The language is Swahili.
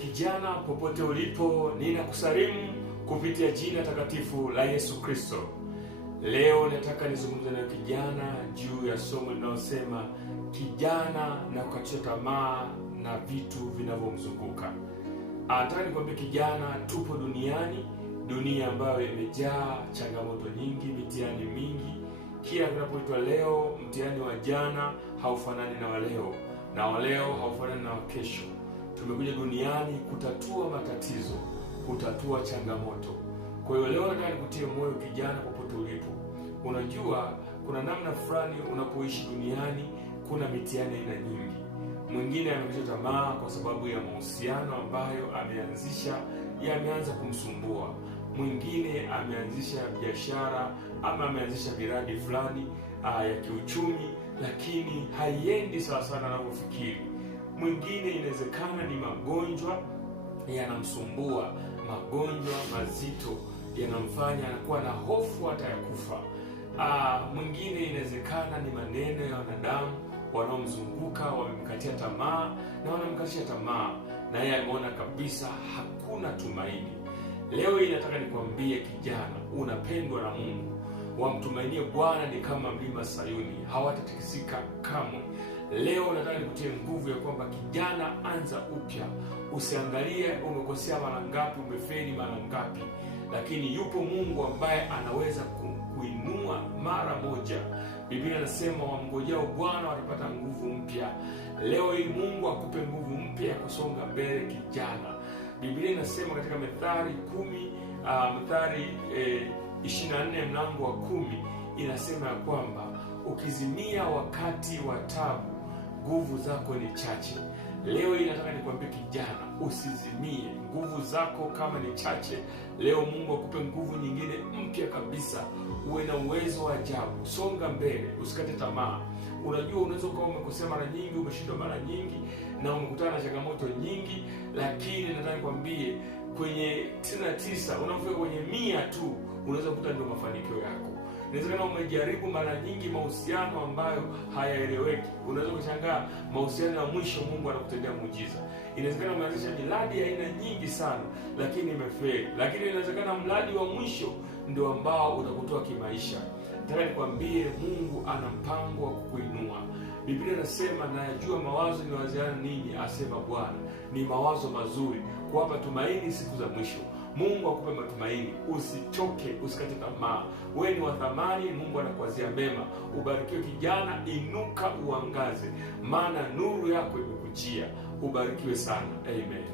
kijana, popote ulipo, ninakusalimu kupitia jina takatifu la Yesu Kristo. Leo nataka nizungumze na kijana juu ya somo linalosema kijana na kukatisha tamaa na vitu vinavyomzunguka. Nataka nikwambie kijana, tupo duniani, dunia ambayo imejaa changamoto nyingi, mitihani mingi. Kila tunapoitwa leo, mtihani wa jana haufanani na wa leo, na wa leo haufanani na wa kesho. Tumekuja duniani kutatua matatizo, kutatua changamoto. Kwa hiyo leo nataka nikutie moyo kijana, popote ulipo. Unajua kuna namna fulani unapoishi duniani, kuna mitihani aina nyingi. Mwingine amekata tamaa kwa sababu ya mahusiano ambayo yameanza kumsumbua. Mwingine ameanzisha biashara ama ameanzisha miradi fulani ya kiuchumi, lakini haiendi sawa sana anavyofikiri. Mwingine inawezekana ni magonjwa yanamsumbua, magonjwa mazito yanamfanya anakuwa na hofu hata ya kufa. Mwingine inawezekana ni maneno ya wanadamu wanaomzunguka wamemkatia tamaa na wanamkatisha tamaa, na yeye ameona kabisa hakuna tumaini. Leo hii nataka nikwambie kijana, unapendwa na Mungu. Wamtumainie Bwana ni kama mlima Sayuni, hawatatikisika kamwe. Leo nataka nikutie nguvu ya kwamba kijana, anza upya. Usiangalie umekosea mara ngapi, umefeli mara ngapi, lakini yupo Mungu ambaye anaweza kuinua mara moja. Biblia inasema wamngojao Bwana watapata nguvu mpya. Leo hii Mungu akupe nguvu mpya ya kusonga mbele kijana. Biblia inasema katika Methali 24 mlango wa 10 inasema ya kwamba ukizimia wakati wa taabu, nguvu zako ni chache. Leo hii nataka nikwambie kijana, usizimie. Nguvu zako kama ni chache, leo Mungu akupe nguvu nyingine mpya kabisa. Uwe na uwezo wa ajabu. Songa mbele, usikate tamaa. Unajua unaweza kuwa umekosea mara nyingi, umeshindwa mara nyingi, na umekutana na changamoto nyingi, lakini nataka nikwambie kwenye 99 unafika kwenye 100 tu, unaweza kukuta ndio mafanikio yako. Inawezekana umejaribu mara nyingi mahusiano ambayo hayaeleweki. Unaweza kushangaa mahusiano ya mwisho Mungu anakutendea muujiza. Inawezekana umeanzisha miradi ya aina nyingi sana lakini imefeli. Lakini inawezekana mradi wa mwisho ndio ambao utakutoa kimaisha. Nataka nikwambie Mungu ana mpango wa kukuinua. Biblia inasema najua mawazo niwaziana ninyi, asema Bwana, ni mawazo mazuri, kuwapa tumaini siku za mwisho. Mungu akupe matumaini, usichoke, usikate tamaa. Wewe ni wa thamani, Mungu anakuwazia mema. Ubarikiwe kijana, inuka uangaze, maana nuru yako imekujia. Ubarikiwe sana. Amen.